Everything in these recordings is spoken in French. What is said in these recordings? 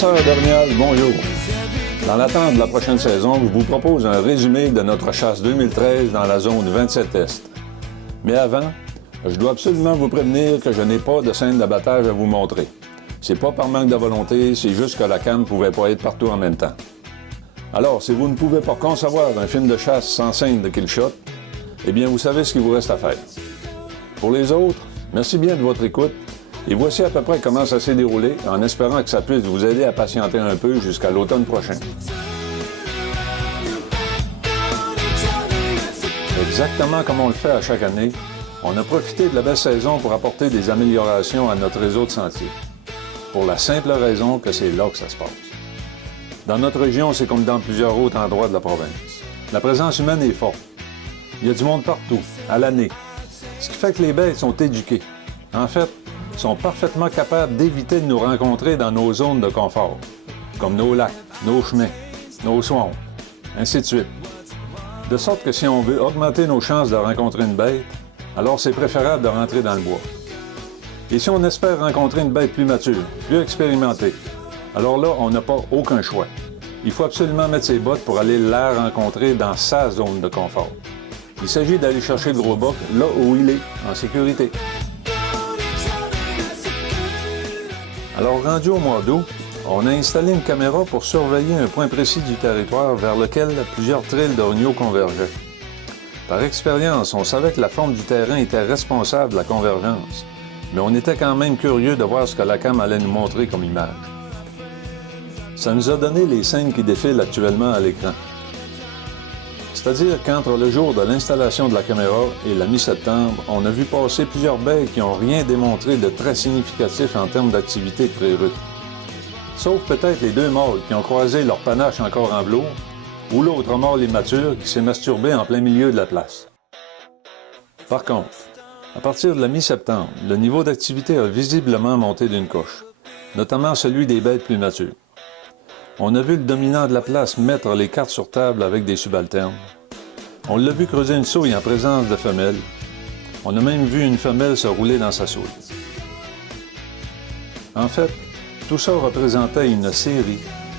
Chasseurs d'orignal, bonjour. Dans l'attente de la prochaine saison, je vous propose un résumé de notre chasse 2013 dans la zone 27 Est. Mais avant, je dois absolument vous prévenir que je n'ai pas de scène d'abattage à vous montrer. C'est pas par manque de volonté, c'est juste que la cam ne pouvait pas être partout en même temps. Alors, si vous ne pouvez pas concevoir un film de chasse sans scène de kill shot, eh bien, vous savez ce qu'il vous reste à faire. Pour les autres, merci bien de votre écoute. Et voici à peu près comment ça s'est déroulé, en espérant que ça puisse vous aider à patienter un peu jusqu'à l'automne prochain. Exactement comme on le fait à chaque année, on a profité de la belle saison pour apporter des améliorations à notre réseau de sentiers. Pour la simple raison que c'est là que ça se passe. Dans notre région, c'est comme dans plusieurs autres endroits de la province. La présence humaine est forte. Il y a du monde partout, à l'année. Ce qui fait que les bêtes sont éduquées. En fait, sont parfaitement capables d'éviter de nous rencontrer dans nos zones de confort, comme nos lacs, nos chemins, nos swamps, ainsi de suite. De sorte que si on veut augmenter nos chances de rencontrer une bête, alors c'est préférable de rentrer dans le bois. Et si on espère rencontrer une bête plus mature, plus expérimentée, alors là, on n'a pas aucun choix. Il faut absolument mettre ses bottes pour aller la rencontrer dans sa zone de confort. Il s'agit d'aller chercher le gros boc là où il est, en sécurité. Alors, rendu au mois d'août, on a installé une caméra pour surveiller un point précis du territoire vers lequel plusieurs trails d'orignaux convergeaient. Par expérience, on savait que la forme du terrain était responsable de la convergence, mais on était quand même curieux de voir ce que la cam allait nous montrer comme image. Ça nous a donné les scènes qui défilent actuellement à l'écran. C'est-à-dire qu'entre le jour de l'installation de la caméra et la mi-septembre, on a vu passer plusieurs bêtes qui n'ont rien démontré de très significatif en termes d'activité de pré-rut. Sauf peut-être les deux mâles qui ont croisé leur panache encore en velours, ou l'autre mâle immature qui s'est masturbé en plein milieu de la place. Par contre, à partir de la mi-septembre, le niveau d'activité a visiblement monté d'une coche, notamment celui des bêtes plus matures. On a vu le dominant de la place mettre les cartes sur table avec des subalternes. On l'a vu creuser une souille en présence de femelles. On a même vu une femelle se rouler dans sa souille. En fait, tout ça représentait une série,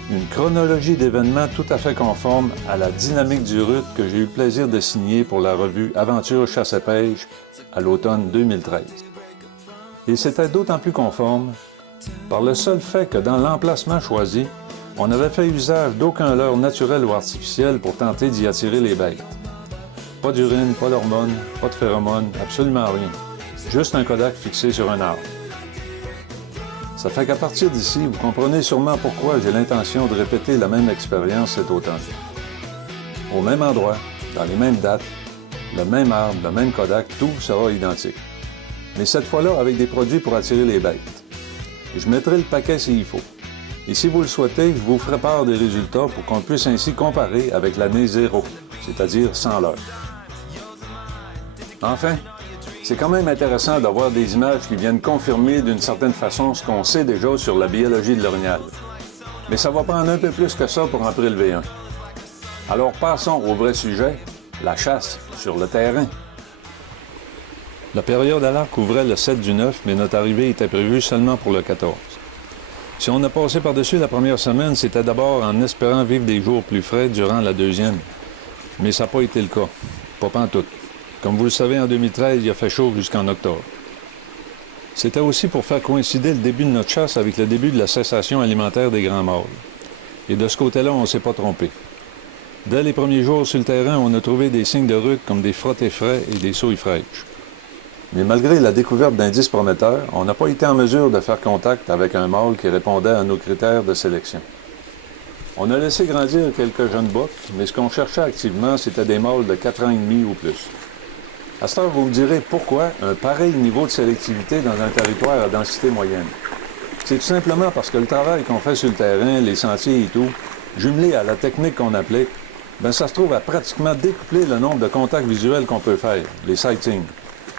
une chronologie d'événements tout à fait conforme à la dynamique du RUT que j'ai eu le plaisir de signer pour la revue Aventure Chasse et Pêche à l'automne 2013. Et c'était d'autant plus conforme par le seul fait que dans l'emplacement choisi, on n'avait fait usage d'aucun leurre naturel ou artificiel pour tenter d'y attirer les bêtes. Pas d'urine, pas d'hormones, pas de phéromones, absolument rien. Juste un Kodak fixé sur un arbre. Ça fait qu'à partir d'ici, vous comprenez sûrement pourquoi j'ai l'intention de répéter la même expérience cet automne. Au même endroit, dans les mêmes dates, le même arbre, le même Kodak, tout sera identique. Mais cette fois-là, avec des produits pour attirer les bêtes. Je mettrai le paquet s'il faut. Et si vous le souhaitez, je vous ferai part des résultats pour qu'on puisse ainsi comparer avec l'année 0, c'est-à-dire sans leurre. Enfin, c'est quand même intéressant d'avoir des images qui viennent confirmer d'une certaine façon ce qu'on sait déjà sur la biologie de l'orignal. Mais ça va prendre un peu plus que ça pour en prélever un. Alors passons au vrai sujet, la chasse sur le terrain. La période à l'arc couvrait le 7 du 9, mais notre arrivée était prévue seulement pour le 14. Si on a passé par-dessus la première semaine, c'était d'abord en espérant vivre des jours plus frais durant la deuxième. Mais ça n'a pas été le cas. Pas pantoute. Comme vous le savez, en 2013, il a fait chaud jusqu'en octobre. C'était aussi pour faire coïncider le début de notre chasse avec le début de la cessation alimentaire des grands mâles. Et de ce côté-là, on ne s'est pas trompé. Dès les premiers jours sur le terrain, on a trouvé des signes de rut comme des frottés frais et des souilles fraîches. Mais malgré la découverte d'indices prometteurs, on n'a pas été en mesure de faire contact avec un mâle qui répondait à nos critères de sélection. On a laissé grandir quelques jeunes bocs, mais ce qu'on cherchait activement, c'était des mâles de 4 ans et demi ou plus. À cette heure, vous me direz pourquoi un pareil niveau de sélectivité dans un territoire à densité moyenne. C'est tout simplement parce que le travail qu'on fait sur le terrain, les sentiers et tout, jumelé à la technique qu'on applique, bien ça se trouve à pratiquement découpler le nombre de contacts visuels qu'on peut faire, les sightings.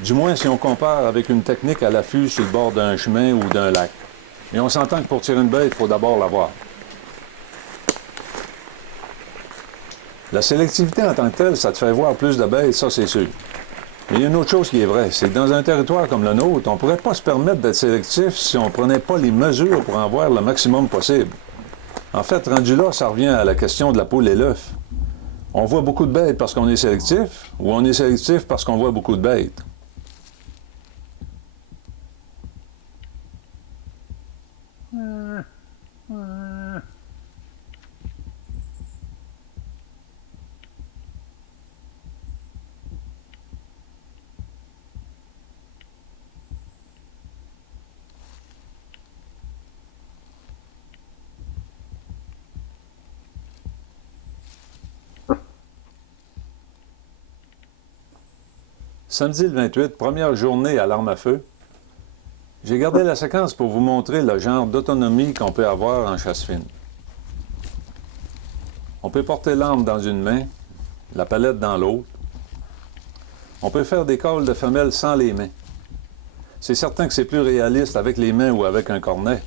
Du moins si on compare avec une technique à l'affût sur le bord d'un chemin ou d'un lac. Et on s'entend que pour tirer une bête, il faut d'abord la voir. La sélectivité en tant que telle, ça te fait voir plus de bêtes, ça c'est sûr. Mais il y a une autre chose qui est vraie, c'est que dans un territoire comme le nôtre, on ne pourrait pas se permettre d'être sélectif si on ne prenait pas les mesures pour en voir le maximum possible. En fait, rendu là, ça revient à la question de la poule et l'œuf. On voit beaucoup de bêtes parce qu'on est sélectif, ou on est sélectif parce qu'on voit beaucoup de bêtes? Samedi le 28, première journée à l'arme à feu. J'ai gardé la séquence pour vous montrer le genre d'autonomie qu'on peut avoir en chasse fine. On peut porter l'arme dans une main, la palette dans l'autre. On peut faire des calls de femelles sans les mains. C'est certain que c'est plus réaliste avec les mains ou avec un cornet,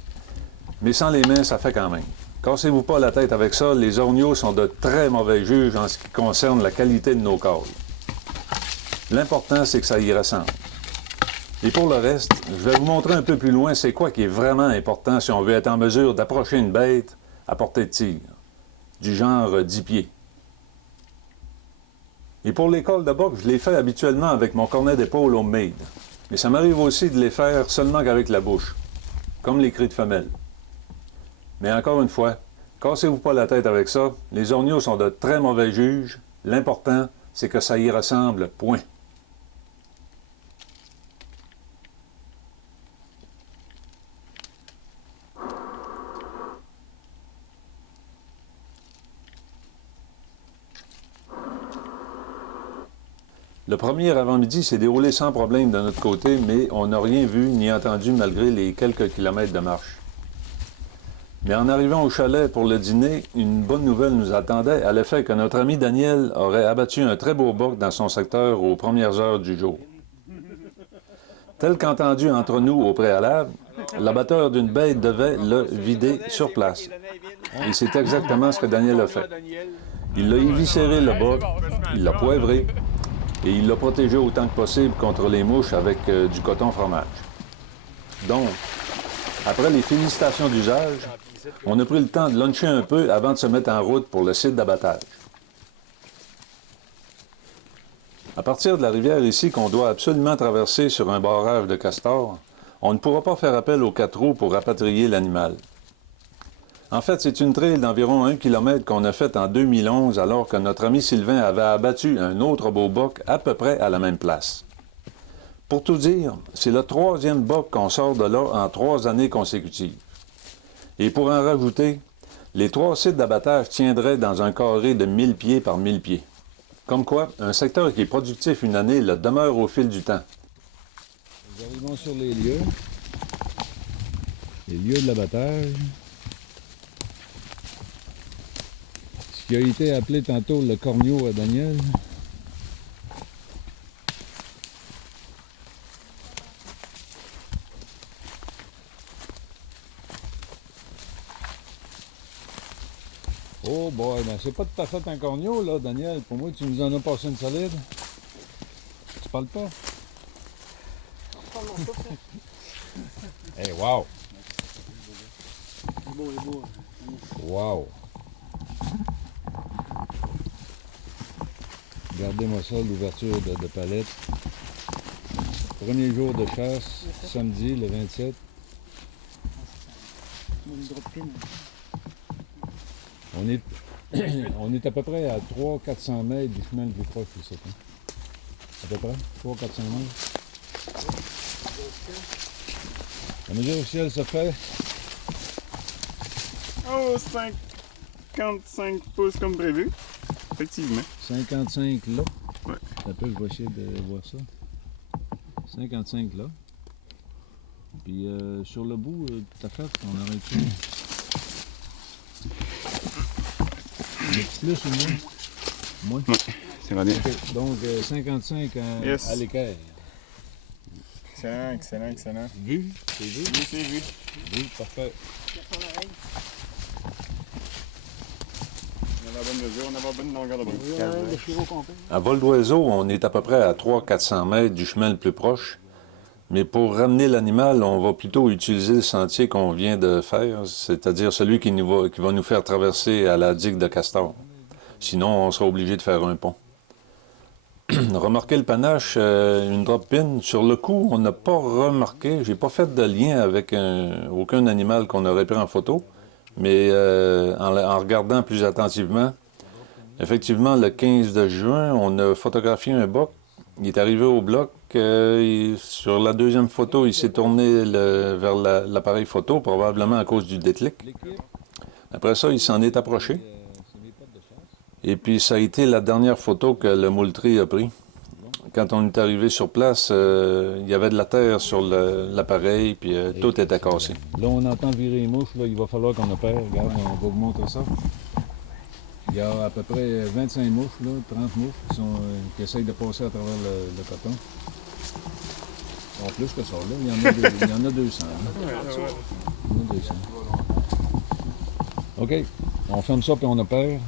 mais sans les mains, ça fait quand même. Cassez-vous pas la tête avec ça, les orgnaux sont de très mauvais juges en ce qui concerne la qualité de nos calls. L'important, c'est que ça y ressemble. Et pour le reste, je vais vous montrer un peu plus loin c'est quoi qui est vraiment important si on veut être en mesure d'approcher une bête à portée de tir, du genre 10 pieds. Et pour les calls de boxe, je les fais habituellement avec mon cornet d'épaule homemade. Mais ça m'arrive aussi de les faire seulement qu'avec la bouche, comme les cris de femelle. Mais encore une fois, cassez-vous pas la tête avec ça, les orgnaux sont de très mauvais juges, l'important, c'est que ça y ressemble, point. Le premier avant-midi s'est déroulé sans problème de notre côté, mais on n'a rien vu ni entendu malgré les quelques kilomètres de marche. Mais en arrivant au chalet pour le dîner, une bonne nouvelle nous attendait à l'effet que notre ami Daniel aurait abattu un très beau boc dans son secteur aux premières heures du jour. Tel qu'entendu entre nous au préalable, l'abatteur d'une bête devait le vider sur place. Et c'est exactement ce que Daniel a fait. Il a éviscéré le boc, il l'a poivré, et il l'a protégé autant que possible contre les mouches avec du coton fromage. Donc, après les félicitations d'usage, on a pris le temps de luncher un peu avant de se mettre en route pour le site d'abattage. À partir de la rivière ici qu'on doit absolument traverser sur un barrage de castors, on ne pourra pas faire appel aux 4 roues pour rapatrier l'animal. En fait, c'est une trail d'environ 1 km qu'on a faite en 2011 alors que notre ami Sylvain avait abattu un autre beau boc à peu près à la même place. Pour tout dire, c'est le 3e boc qu'on sort de là en 3 années consécutives. Et pour en rajouter, les 3 sites d'abattage tiendraient dans un carré de 1000 pieds par 1000 pieds. Comme quoi, un secteur qui est productif une année le demeure au fil du temps. Nous arrivons sur les lieux de l'abattage. Ce qui a été appelé tantôt le corneau à Daniel. Oh boy, ben c'est pas tout à fait un corneau là, Daniel. Pour moi, tu nous en as passé une solide. Tu parles pas? Hey, wow! Il est beau. Wow! Regardez-moi ça, l'ouverture de palette. Premier jour de chasse, samedi le 27. On est, on est à peu près à 300-400 mètres du chemin le plus proche ici. Hein? À peu près, 300-400 mètres. La mesure officielle se fait. Oh, 55 pouces comme prévu. Effectivement. 55 là. Ouais. Un peu, je vais essayer de voir ça. 55 là. Puis sur le bout de ta fête, on aurait pu. Plus ou moins? Moins? Ouais, ça va bien. Okay. Donc 55 Yes. à l'équerre. Excellent. Vu? C'est vu? Oui, c'est vu. Vu, parfait. On a la bonne mesure, on a la bonne longueur de bras. À vol d'oiseau, on est à peu près à 300-400 mètres du chemin le plus proche. Mais pour ramener l'animal, on va plutôt utiliser le sentier qu'on vient de faire, c'est-à-dire celui qui va nous faire traverser à la digue de Castor. Sinon, on sera obligé de faire un pont. Remarquez le panache, une drop pin. Sur le coup, on n'a pas remarqué, j'ai pas fait de lien avec aucun animal qu'on aurait pris en photo, mais en regardant plus attentivement, effectivement, le 15 de juin, on a photographié un boc. Il est arrivé au bloc. Sur la deuxième photo, il s'est tourné vers l'appareil photo, probablement à cause du déclic. Après ça, il s'en est approché. Et puis, ça a été la dernière photo que le moultrie a pris. Quand on est arrivé sur place, il y avait de la terre sur l'appareil, puis tout était cassé. Là, on entend virer les mouches. Là, il va falloir qu'on opère. Regarde, on va vous montrer ça. Il y a à peu près 25 mouches, là, 30 mouches qui essayent de passer à travers le coton. En plus que ça, là, il y en a 200. Hein? Il y en a 200. OK, on ferme ça puis on opère.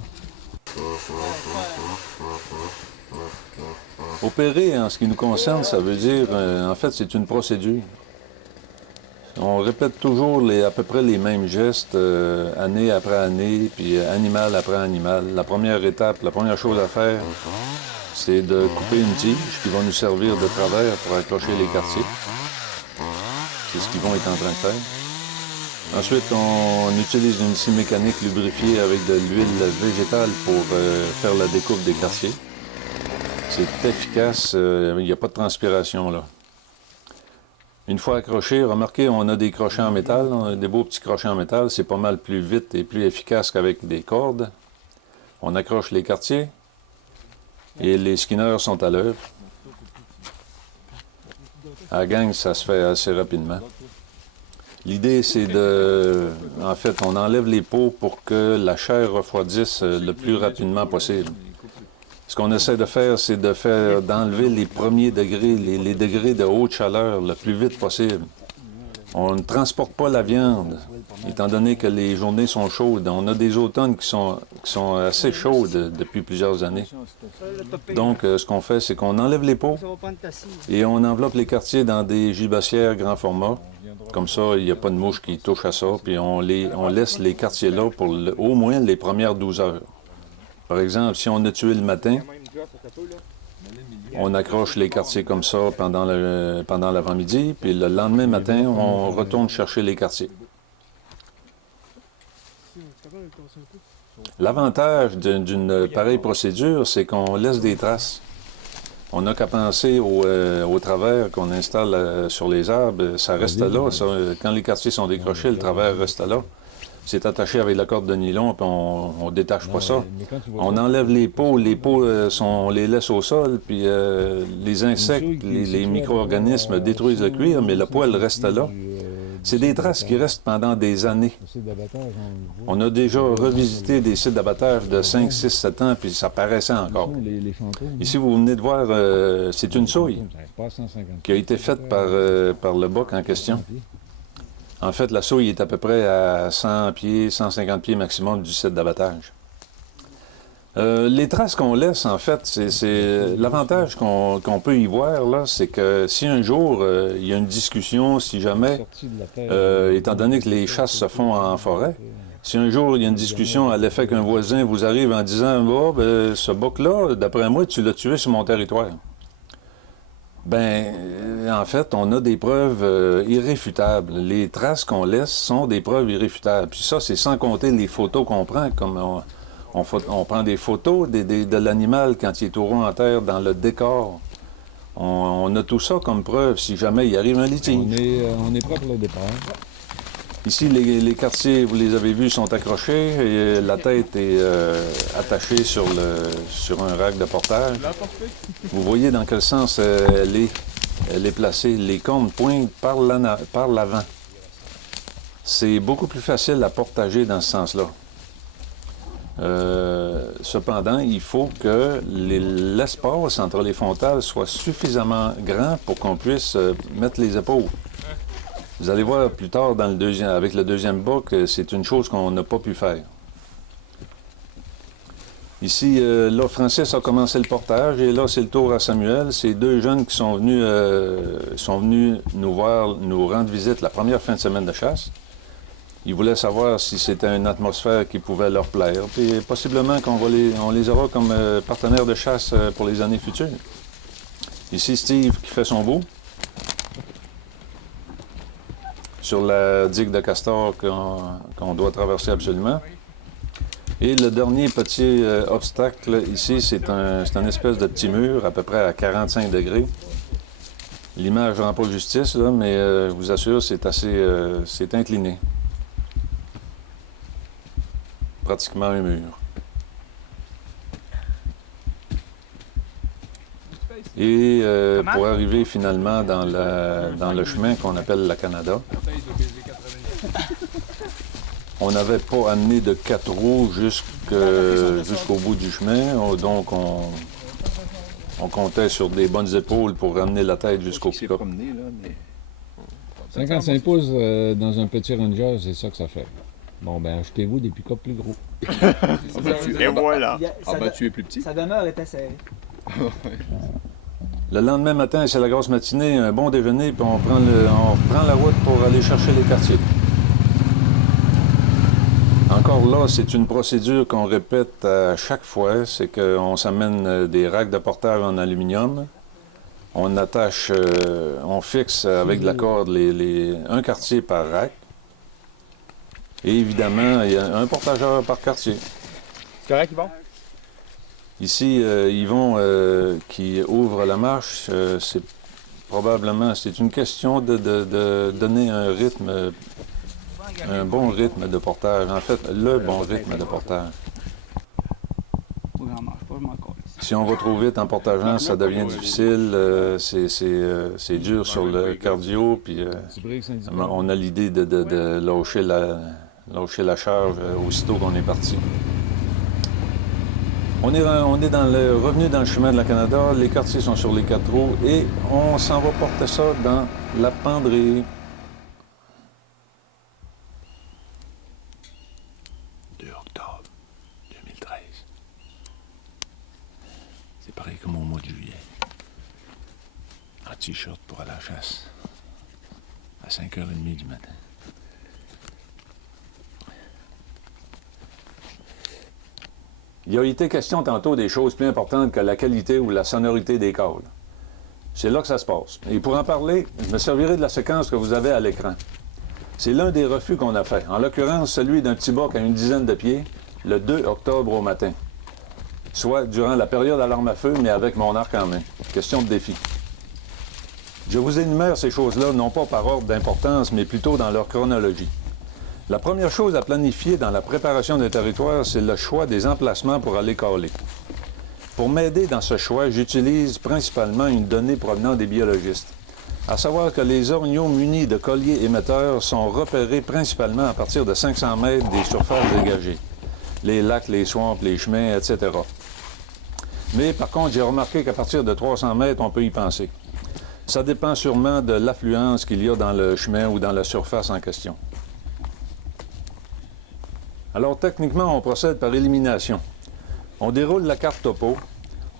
Opérer, en ce qui nous concerne, ça veut dire, en fait, c'est une procédure. On répète toujours à peu près les mêmes gestes, année après année, puis animal après animal. La première étape, la première chose à faire, c'est de couper une tige qui va nous servir de travers pour accrocher les quartiers. C'est ce qu'ils vont être en train de faire. Ensuite, on utilise une scie mécanique lubrifiée avec de l'huile végétale pour faire la découpe des quartiers. C'est efficace, il n'y a pas de transpiration là. Une fois accroché, remarquez, on a des crochets en métal, on a des beaux petits crochets en métal, c'est pas mal plus vite et plus efficace qu'avec des cordes. On accroche les quartiers et les skinners sont à l'œuvre. À la gang, ça se fait assez rapidement. L'idée, c'est en fait, on enlève les peaux pour que la chair refroidisse le plus rapidement possible. Ce qu'on essaie de faire, c'est d'enlever les premiers degrés, les degrés de haute chaleur le plus vite possible. On ne transporte pas la viande, étant donné que les journées sont chaudes. On a des automnes qui sont assez chaudes depuis plusieurs années. Donc, ce qu'on fait, c'est qu'on enlève les peaux et on enveloppe les quartiers dans des gibossières grand format. Comme ça, il n'y a pas de mouche qui touche à ça, puis on laisse les quartiers là pour au moins les premières 12 heures. Par exemple, si on a tué le matin, on accroche les quartiers comme ça pendant l'avant-midi, puis le lendemain matin, on retourne chercher les quartiers. L'avantage d'une pareille procédure, c'est qu'on laisse des traces. On n'a qu'à penser au travers qu'on installe sur les arbres. Ça reste là. Quand les quartiers sont décrochés, le travers reste là. C'est attaché avec la corde de nylon, puis on détache pas ça. On enlève les peaux. Les peaux, on les laisse au sol, puis les insectes, les micro-organismes détruisent le cuir, mais le poil reste là. C'est des traces qui restent pendant des années. On a déjà revisité des sites d'abattage de 5, 6, 7 ans, puis ça paraissait encore. Ici, vous venez de voir, c'est une souille qui a été faite par le boc en question. En fait, la souille est à peu près à 100 pieds, 150 pieds maximum du site d'abattage. Les traces qu'on laisse, en fait, c'est l'avantage qu'on peut y voir, là, c'est que si un jour, il y a une discussion, si jamais, étant donné que les chasses se font en forêt, si un jour, il y a une discussion à l'effet qu'un voisin vous arrive en disant « Oh, ben, ce boc-là, d'après moi, tu l'as tué sur mon territoire. » Ben, en fait, on a des preuves irréfutables. Les traces qu'on laisse sont des preuves irréfutables. Puis ça, c'est sans compter les photos qu'on prend, comme on prend des photos de l'animal quand il est au rond en terre dans le décor. On a tout ça comme preuve si jamais il arrive un litige. On est prêt pour le départ. Ici, les quartiers, vous les avez vus, sont accrochés. Et la tête est attachée sur un rack de portage. Vous voyez dans quel sens elle est placée. Les cornes pointent par l'avant. C'est beaucoup plus facile à portager dans ce sens-là. Cependant, il faut que l'espace entre les frontales soit suffisamment grand pour qu'on puisse mettre les épaules. Vous allez voir plus tard avec le deuxième boc, c'est une chose qu'on n'a pas pu faire. Ici, là, Francis a commencé le portage et là, c'est le tour à Samuel. C'est deux jeunes qui sont venus nous voir, nous rendre visite la première fin de semaine de chasse. Ils voulaient savoir si c'était une atmosphère qui pouvait leur plaire. Puis possiblement on les aura comme partenaires de chasse pour les années futures. Ici, Steve qui fait son beau. Sur la digue de Castor qu'on doit traverser absolument. Et le dernier petit obstacle ici, c'est une espèce de petit mur à peu près à 45 degrés. L'image ne rend pas justice, là, mais je vous assure, c'est incliné. Pratiquement un mur. Et pour arriver finalement dans le chemin qu'on appelle la Canada, on n'avait pas amené de 4 roues jusqu'au bout du chemin, donc on comptait sur des bonnes épaules pour ramener la tête jusqu'au pick-up. 55 pouces dans un petit Ranger, c'est ça que ça fait. Bon, ben achetez-vous des pick-up plus gros. Et voilà. Abattu est plus petit. Sa demeure était serrée. Le lendemain matin, c'est la grosse matinée, un bon déjeuner, puis on prend la route pour aller chercher les quartiers. Encore là, c'est une procédure qu'on répète à chaque fois, c'est qu'on s'amène des racks de portage en aluminium. On attache, on fixe avec de la corde un quartier par rack. Et évidemment, il y a un portageur par quartier. C'est correct, Yvon? Ici, Yvon qui ouvre la marche, c'est une question de donner un rythme, un bon rythme de portage. En fait, le bon rythme de portage. Si on va trop vite en portageant, ça devient difficile, c'est dur sur le cardio, puis on a l'idée de lâcher la charge aussitôt qu'on est parti. On est revenu dans le chemin de la Canada, les quartiers sont sur les 4 roues et on s'en va porter ça dans la penderie. 2 octobre 2013. C'est pareil comme au mois de juillet. En t-shirt pour aller à la chasse. À 5h30 du matin. Il a été question tantôt des choses plus importantes que la qualité ou la sonorité des câbles. C'est là que ça se passe. Et pour en parler, je me servirai de la séquence que vous avez à l'écran. C'est l'un des refus qu'on a fait. En l'occurrence, celui d'un petit boc à une dizaine de pieds, le 2 octobre au matin. Soit durant la période à l'arme à feu, mais avec mon arc en main. Question de défi. Je vous énumère ces choses-là, non pas par ordre d'importance, mais plutôt dans leur chronologie. La première chose à planifier dans la préparation d'un territoire, c'est le choix des emplacements pour aller caler. Pour m'aider dans ce choix, j'utilise principalement une donnée provenant des biologistes, à savoir que les orignaux munis de colliers émetteurs sont repérés principalement à partir de 500 mètres des surfaces dégagées, les lacs, les swamps, les chemins, etc. Mais par contre, j'ai remarqué qu'à partir de 300 mètres, on peut y penser. Ça dépend sûrement de l'affluence qu'il y a dans le chemin ou dans la surface en question. Alors, techniquement, on procède par élimination. On déroule la carte topo,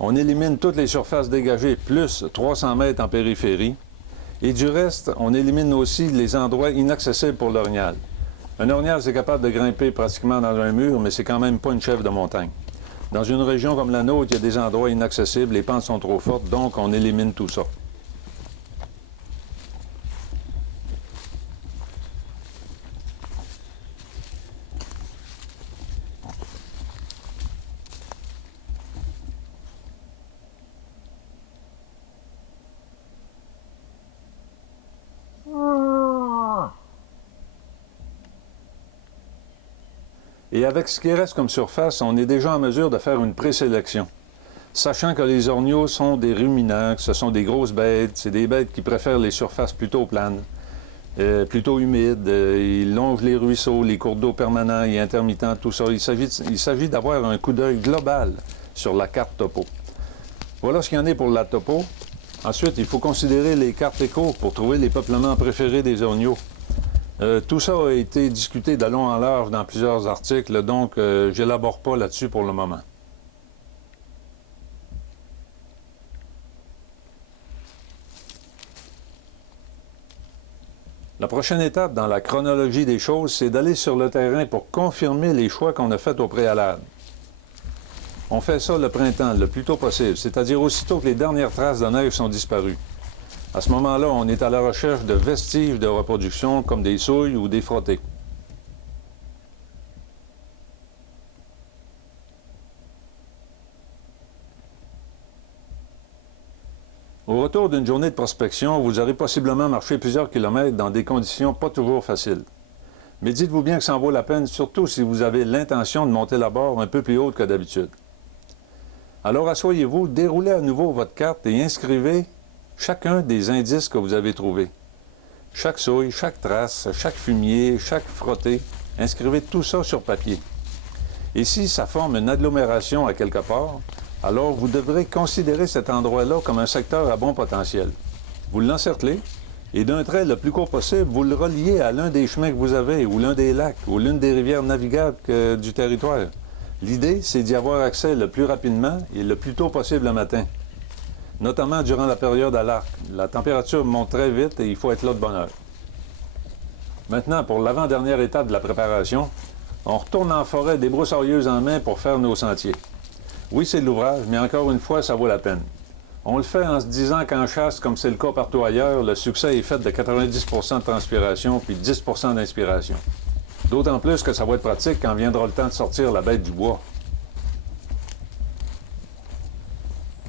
on élimine toutes les surfaces dégagées, plus 300 mètres en périphérie, et du reste, on élimine aussi les endroits inaccessibles pour l'orignal. Un orignal, c'est capable de grimper pratiquement dans un mur, mais c'est quand même pas une chèvre de montagne. Dans une région comme la nôtre, il y a des endroits inaccessibles, les pentes sont trop fortes, donc on élimine tout ça. Et avec ce qui reste comme surface, on est déjà en mesure de faire une présélection. Sachant que les orignaux sont des ruminants, que ce sont des grosses bêtes, c'est des bêtes qui préfèrent les surfaces plutôt planes, plutôt humides, ils longent les ruisseaux, les cours d'eau permanents et intermittents, tout ça. Il s'agit d'avoir un coup d'œil global sur la carte topo. Voilà ce qu'il y en est pour la topo. Ensuite, il faut considérer les cartes éco pour trouver les peuplements préférés des orignaux. Tout ça a été discuté de long en large dans plusieurs articles, donc j'élabore pas là-dessus pour le moment. La prochaine étape dans la chronologie des choses, c'est d'aller sur le terrain pour confirmer les choix qu'on a faits au préalable. On fait ça le printemps, le plus tôt possible, c'est-à-dire aussitôt que les dernières traces de neige sont disparues. À ce moment-là, on est à la recherche de vestiges de reproduction comme des souilles ou des frottés. Au retour d'une journée de prospection, vous aurez possiblement marché plusieurs kilomètres dans des conditions pas toujours faciles. Mais dites-vous bien que ça en vaut la peine, surtout si vous avez l'intention de monter la barre un peu plus haute que d'habitude. Alors asseyez-vous, déroulez à nouveau votre carte et inscrivez chacun des indices que vous avez trouvés. Chaque souille, chaque trace, chaque fumier, chaque frotté, inscrivez tout ça sur papier. Et si ça forme une agglomération à quelque part, alors vous devrez considérer cet endroit-là comme un secteur à bon potentiel. Vous l'encerclez et d'un trait le plus court possible, vous le reliez à l'un des chemins que vous avez, ou l'un des lacs, ou l'une des rivières navigables du territoire. L'idée, c'est d'y avoir accès le plus rapidement et le plus tôt possible le matin, notamment durant la période à l'arc. La température monte très vite et il faut être là de bonne heure. Maintenant, pour l'avant-dernière étape de la préparation, on retourne en forêt débroussailleuse en main pour faire nos sentiers. Oui, c'est de l'ouvrage, mais encore une fois, ça vaut la peine. On le fait en se disant qu'en chasse, comme c'est le cas partout ailleurs, le succès est fait de 90% de transpiration puis 10% d'inspiration. D'autant plus que ça va être pratique quand viendra le temps de sortir la bête du bois.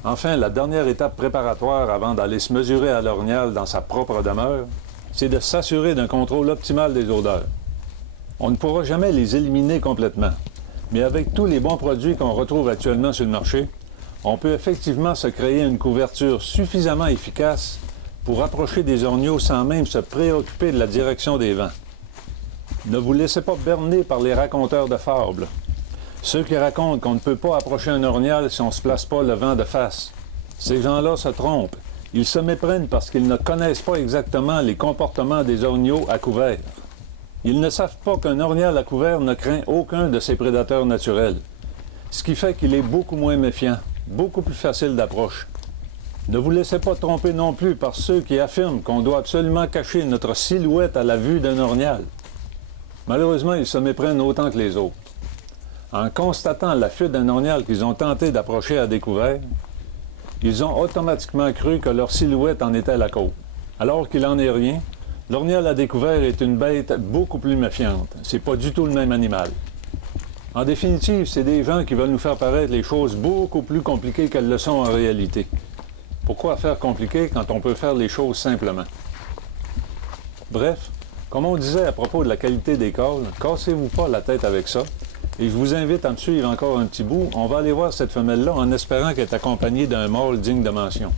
Enfin, la dernière étape préparatoire avant d'aller se mesurer à l'orignal dans sa propre demeure, c'est de s'assurer d'un contrôle optimal des odeurs. On ne pourra jamais les éliminer complètement, mais avec tous les bons produits qu'on retrouve actuellement sur le marché, on peut effectivement se créer une couverture suffisamment efficace pour approcher des orignaux sans même se préoccuper de la direction des vents. Ne vous laissez pas berner par les raconteurs de fables. Ceux qui racontent qu'on ne peut pas approcher un orignal si on ne se place pas le vent de face. Ces gens-là se trompent. Ils se méprennent parce qu'ils ne connaissent pas exactement les comportements des orignaux à couvert. Ils ne savent pas qu'un orignal à couvert ne craint aucun de ses prédateurs naturels, ce qui fait qu'il est beaucoup moins méfiant, beaucoup plus facile d'approche. Ne vous laissez pas tromper non plus par ceux qui affirment qu'on doit absolument cacher notre silhouette à la vue d'un orignal. Malheureusement, ils se méprennent autant que les autres. En constatant la fuite d'un orignal qu'ils ont tenté d'approcher à découvert, ils ont automatiquement cru que leur silhouette en était la cause. Alors qu'il n'en est rien, l'orignal à découvert est une bête beaucoup plus méfiante. C'est pas du tout le même animal. En définitive, c'est des gens qui veulent nous faire paraître les choses beaucoup plus compliquées qu'elles le sont en réalité. Pourquoi faire compliqué quand on peut faire les choses simplement? Bref, comme on disait à propos de la qualité des cales, cassez-vous pas la tête avec ça. Et je vous invite à me suivre encore un petit bout. On va aller voir cette femelle-là en espérant qu'elle est accompagnée d'un mâle digne de mention.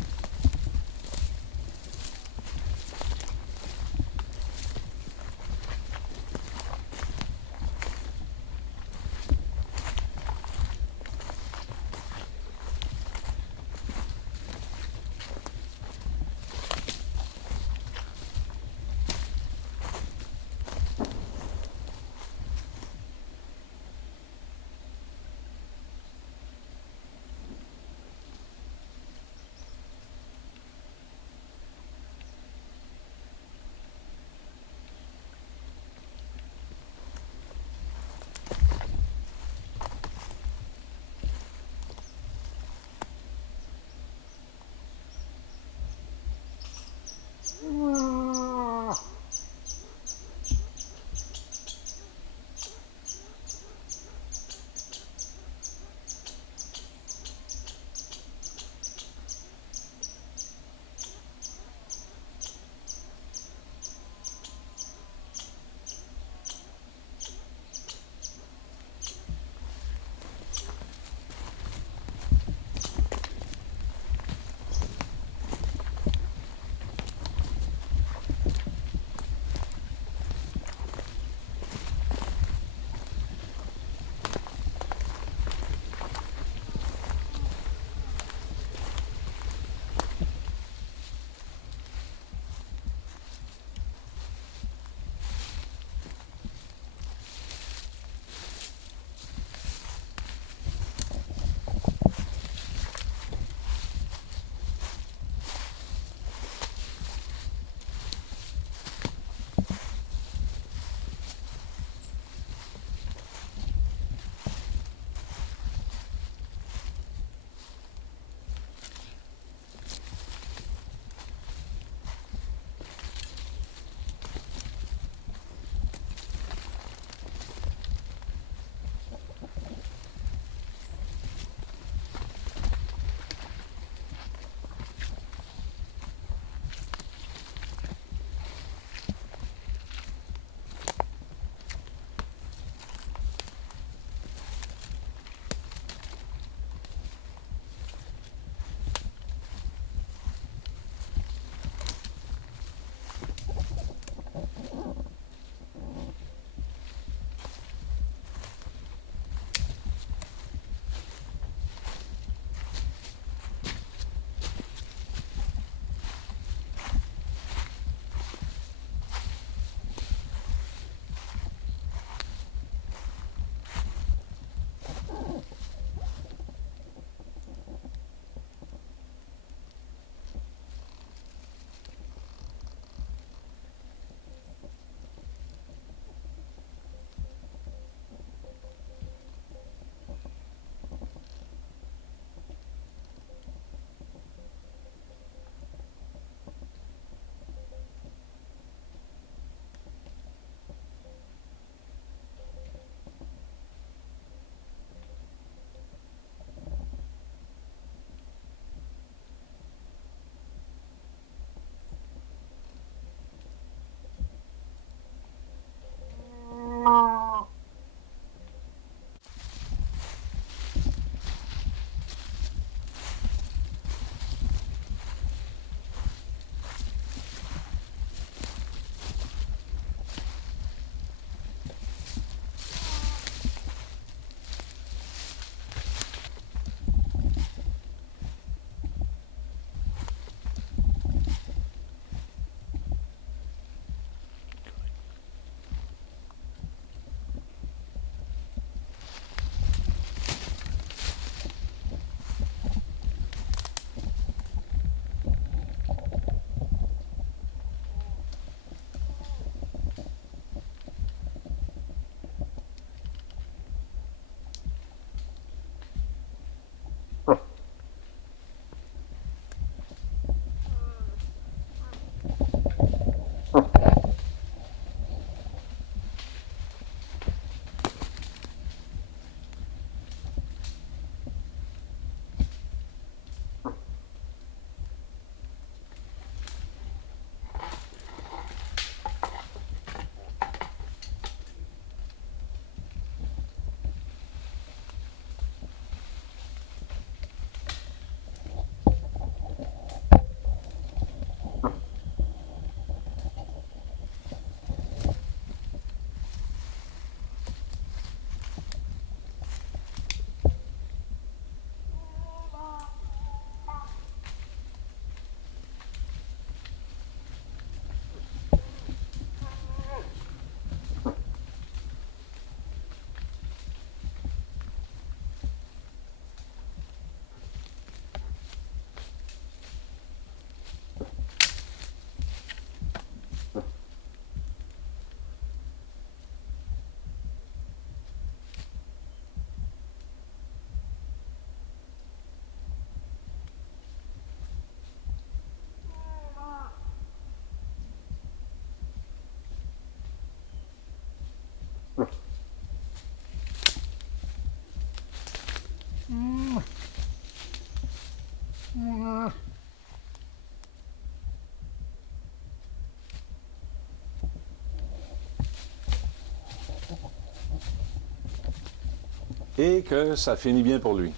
et que ça finit bien pour lui.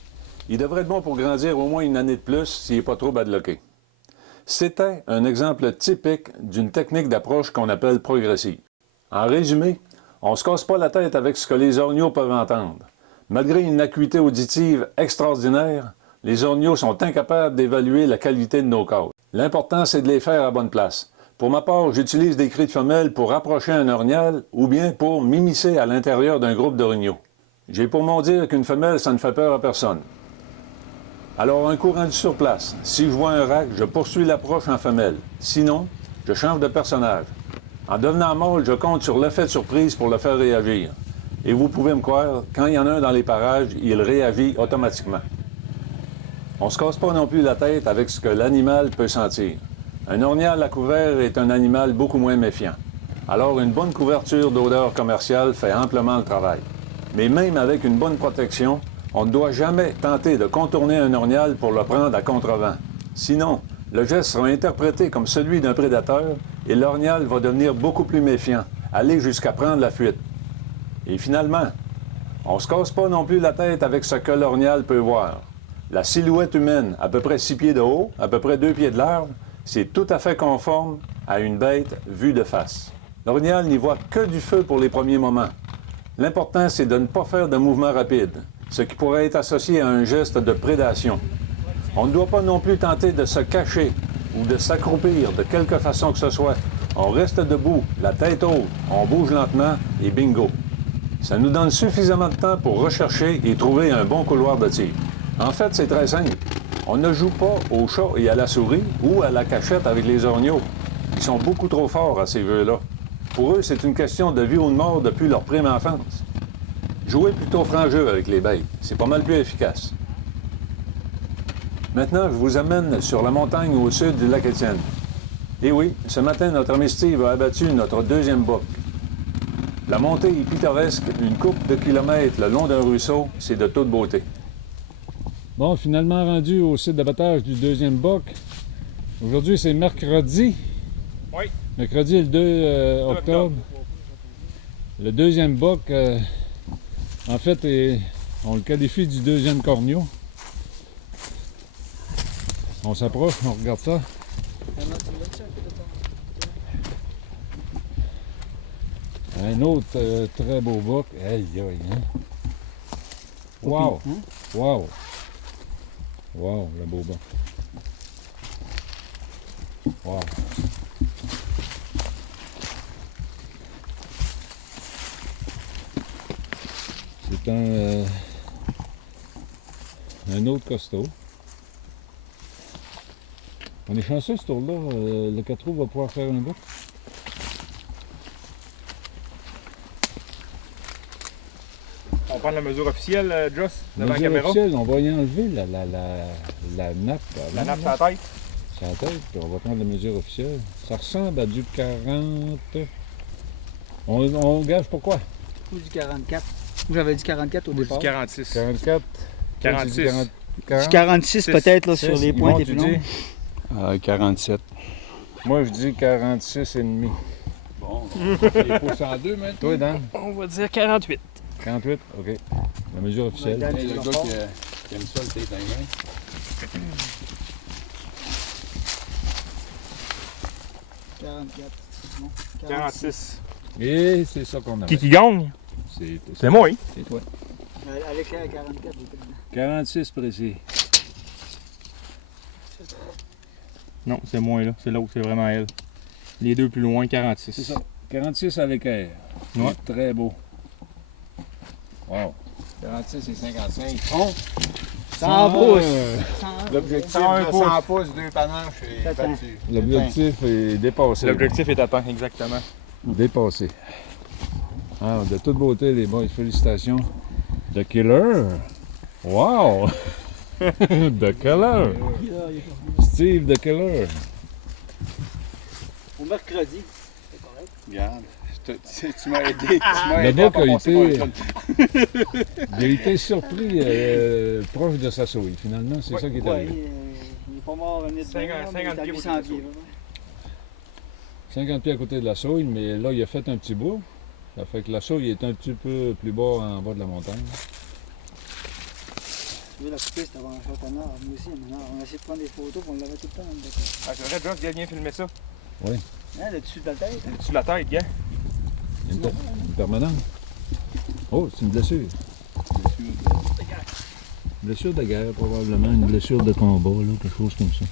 Il devrait être bon pour grandir au moins une année de plus s'il n'est pas trop badlocké. C'était un exemple typique d'une technique d'approche qu'on appelle progressive. En résumé, on ne se casse pas la tête avec ce que les orgnaux peuvent entendre. Malgré une acuité auditive extraordinaire, les orgnaux sont incapables d'évaluer la qualité de nos cadres. L'important, c'est de les faire à bonne place. Pour ma part, j'utilise des cris de femelle pour approcher un orignal ou bien pour m'immiscer à l'intérieur d'un groupe d'orignaux. J'ai pour mon dire qu'une femelle, ça ne fait peur à personne. Alors, un coup rendu sur place, si je vois un rack, je poursuis l'approche en femelle. Sinon, je change de personnage. En devenant mâle, je compte sur l'effet de surprise pour le faire réagir. Et vous pouvez me croire, quand il y en a un dans les parages, il réagit automatiquement. On ne se casse pas non plus la tête avec ce que l'animal peut sentir. Un orignal à couvert est un animal beaucoup moins méfiant. Alors, une bonne couverture d'odeur commerciale fait amplement le travail. Mais même avec une bonne protection, on ne doit jamais tenter de contourner un orignal pour le prendre à contrevent. Sinon, le geste sera interprété comme celui d'un prédateur et l'orignal va devenir beaucoup plus méfiant, aller jusqu'à prendre la fuite. Et finalement, on ne se casse pas non plus la tête avec ce que l'orignal peut voir. La silhouette humaine, à peu près 6 pieds de haut, à peu près 2 pieds de large, c'est tout à fait conforme à une bête vue de face. L'orignal n'y voit que du feu pour les premiers moments. L'important, c'est de ne pas faire de mouvements rapides, ce qui pourrait être associé à un geste de prédation. On ne doit pas non plus tenter de se cacher ou de s'accroupir de quelque façon que ce soit. On reste debout, la tête haute, on bouge lentement et bingo. Ça nous donne suffisamment de temps pour rechercher et trouver un bon couloir de tir. En fait, c'est très simple. On ne joue pas au chat et à la souris ou à la cachette avec les orgnaux. Ils sont beaucoup trop forts à ces jeux-là. Pour eux, c'est une question de vie ou de mort depuis leur prime enfance. Jouez plutôt franc jeu avec les bêtes. C'est pas mal plus efficace. Maintenant, je vous amène sur la montagne au sud du lac Étienne. Et oui, ce matin, notre ami Steve a abattu notre deuxième bouc. La montée est pittoresque, une couple de kilomètres le long d'un ruisseau, c'est de toute beauté. Bon, finalement rendu au site d'abattage du deuxième boc. Aujourd'hui, c'est mercredi. Oui. Mercredi le 2 octobre. Le deuxième boc, en fait, on le qualifie du deuxième corneau. On s'approche, on regarde ça. Un autre très beau boc. Aïe, aïe, hein? Wow! Wow! Wow, le beau boc. Wow! C'est un autre costaud. On est chanceux ce tour-là. Le 4 roues va pouvoir faire un bout. On prend la mesure officielle, Joss, devant la Mesure caméra. officielle, on va y enlever la nappe. La nappe sur la tête. Sur la tête, puis on va prendre la mesure officielle. Ça ressemble à du 40. On gage pourquoi? Ou du 44. J'avais dit 44 au Ou du départ. 46. 44. 46. Du 46 peut-être là, sur les points des plombs. 47. Moi, je dis 46 et demi. Bon. Les pouces en deux maintenant. Toi, Dan? On va dire 48. 48, OK. La mesure officielle. Ouais, Dan. Le gars qui aime ça, le thé dans les mains. 44. Non, 46. Et c'est ça qu'on a. Qui gagne? C'est moi, hein? C'est toi. Avec la 44, j'étais dedans. 46 précis. Non, c'est moi, là. C'est l'autre, c'est vraiment elle. Les deux plus loin, 46. C'est ça. 46 avec R. Ouais. Très beau. Wow. 46 et 55. 100 pouces. L'objectif 101 de 100 pouces, 2 panaches est Attends. battu. L'objectif est dépassé. L'objectif est atteint, exactement. Dépassé. Ah, de toute beauté, les boys. Félicitations. The Killer. Wow! The Killer. Steve The Killer. Au mercredi. C'est correct. Regarde, tu m'as aidé. Tu m'as Le aidé à boc a pas passer par été- le trou. Il a été surpris proche de sa souris. Finalement, c'est ça qui est Ouais, arrivé. il est pas mort un 50 pieds au-dessus 800 de pieds. 50 pieds à côté de la souille, mais là, il a fait un petit bout. Ça fait que la souille est un petit peu plus bas en bas de la montagne. Tu veux, la poupée, c'était avant un shot en arbre. Moi aussi, maintenant, on a essayé de prendre des photos, puis on l'avait tout le temps dans le décor. Ah, c'est vrai, Josh, viens filmer ça. Hein, le dessus de la tête? Sur la tête, gars. Une permanente. Oh, c'est une blessure. Une blessure de guerre, probablement. Une blessure de combat, là, quelque chose comme ça.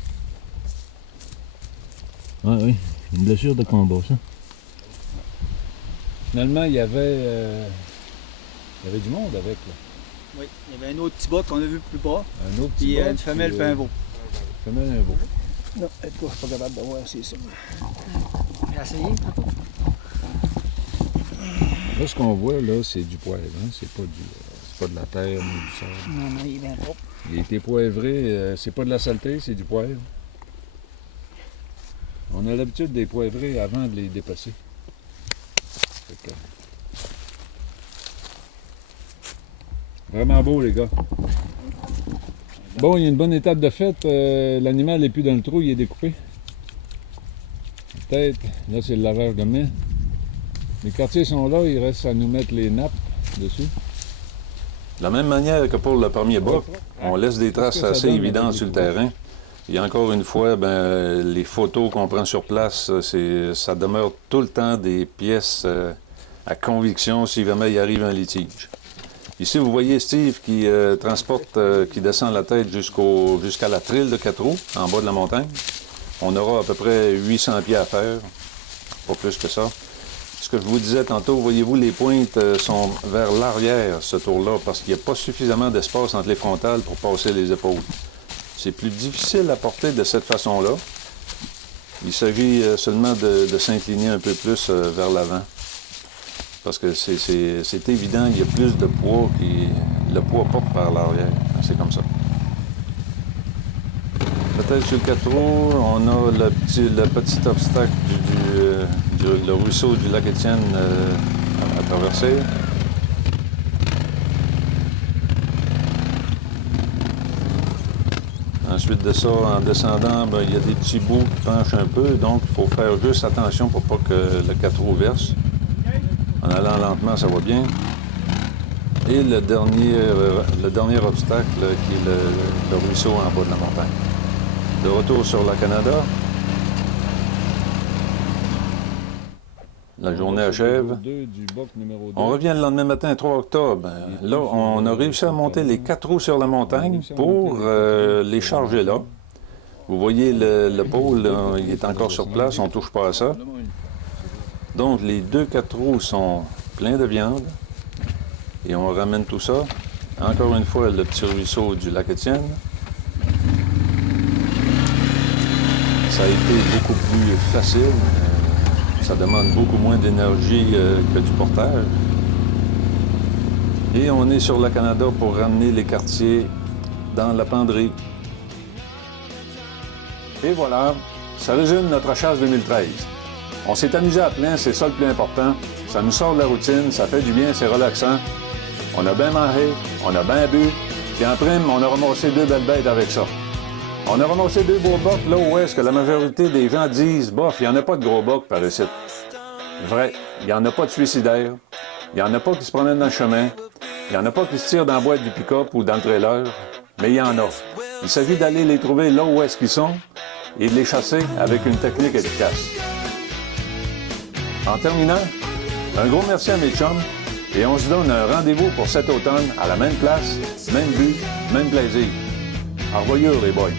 Ah oui, une blessure de combat, ça. Finalement, il y avait du monde avec, là. Oui, il y avait un autre petit bot qu'on a vu plus bas, Un autre petit puis bot, une femelle puis, puis un veau. Femelle et un veau. Non, toi, je suis pas capable de voir, c'est ça. J'ai essayé, papa. Là, ce qu'on voit, là, c'est du poivre, hein? C'est pas de la terre ni du sable. Non, non, il est bien propre. Il a été poivré, c'est pas de la saleté, c'est du poivre. On a l'habitude des poivrer avant de les dépasser. Fait que... Vraiment beau, les gars. Bon, il y a une bonne étape de fête. L'animal n'est plus dans le trou, il est découpé. Peut-être, là, c'est le lavage de main. Les quartiers sont là, il reste à nous mettre les nappes dessus. De la même manière que pour le premier boc, on laisse des traces Qu'est-ce que ça assez donne évidentes avec sur le les terrain. Et encore une fois, ben, les photos qu'on prend sur place, ça demeure tout le temps des pièces à conviction si jamais il arrive un litige. Ici, vous voyez Steve qui transporte, qui descend la tête jusqu'à la trille de 4 roues, en bas de la montagne. On aura à peu près 800 pieds à faire, pas plus que ça. Ce que je vous disais tantôt, voyez-vous, les pointes sont vers l'arrière, ce tour-là, parce qu'il n'y a pas suffisamment d'espace entre les frontales pour passer les épaules. C'est plus difficile à porter de cette façon-là. Il s'agit seulement de s'incliner un peu plus vers l'avant. Parce que c'est évident, il y a plus de poids le poids porte par l'arrière. C'est comme ça. Peut-être sur le 4 roues, on a le petit obstacle le ruisseau du lac Étienne à traverser. Ensuite de ça, en descendant, ben, il y a des petits bouts qui penchent un peu, donc il faut faire juste attention pour pas que le 4 roues verse. En allant lentement, ça va bien. Et le dernier obstacle, qui est le ruisseau en bas de la montagne. De retour sur la Canada. La journée achève. On revient le lendemain matin, 3 octobre. Là, on a réussi à monter les 4 roues sur la montagne pour les charger là. Vous voyez le pôle, il est encore sur place, on ne touche pas à ça. Donc, les 2 4 roues sont pleins de viande. Et on ramène tout ça. Encore une fois, le petit ruisseau du lac Étienne. Ça a été beaucoup plus facile. Ça demande beaucoup moins d'énergie que du portage. Et on est sur la Canada pour ramener les quartiers dans la penderie. Et voilà, ça résume notre chasse 2013. On s'est amusé à plein, c'est ça le plus important. Ça nous sort de la routine, ça fait du bien, c'est relaxant. On a bien mangé, on a bien bu, puis en prime, on a ramassé 2 belles bêtes avec ça. On a ramassé 2 beaux bocs là où est-ce que la majorité des gens disent « Bof, il n'y en a pas de gros bocs par ici. » Vrai, il n'y en a pas de suicidaires, il n'y en a pas qui se promènent dans le chemin, il n'y en a pas qui se tirent dans la boîte du pick-up ou dans le trailer, mais il y en a. Il s'agit d'aller les trouver là où est-ce qu'ils sont et de les chasser avec une technique efficace. En terminant, un gros merci à mes chums et on se donne un rendez-vous pour cet automne à la même place, même but, même plaisir. Au revoir les boys.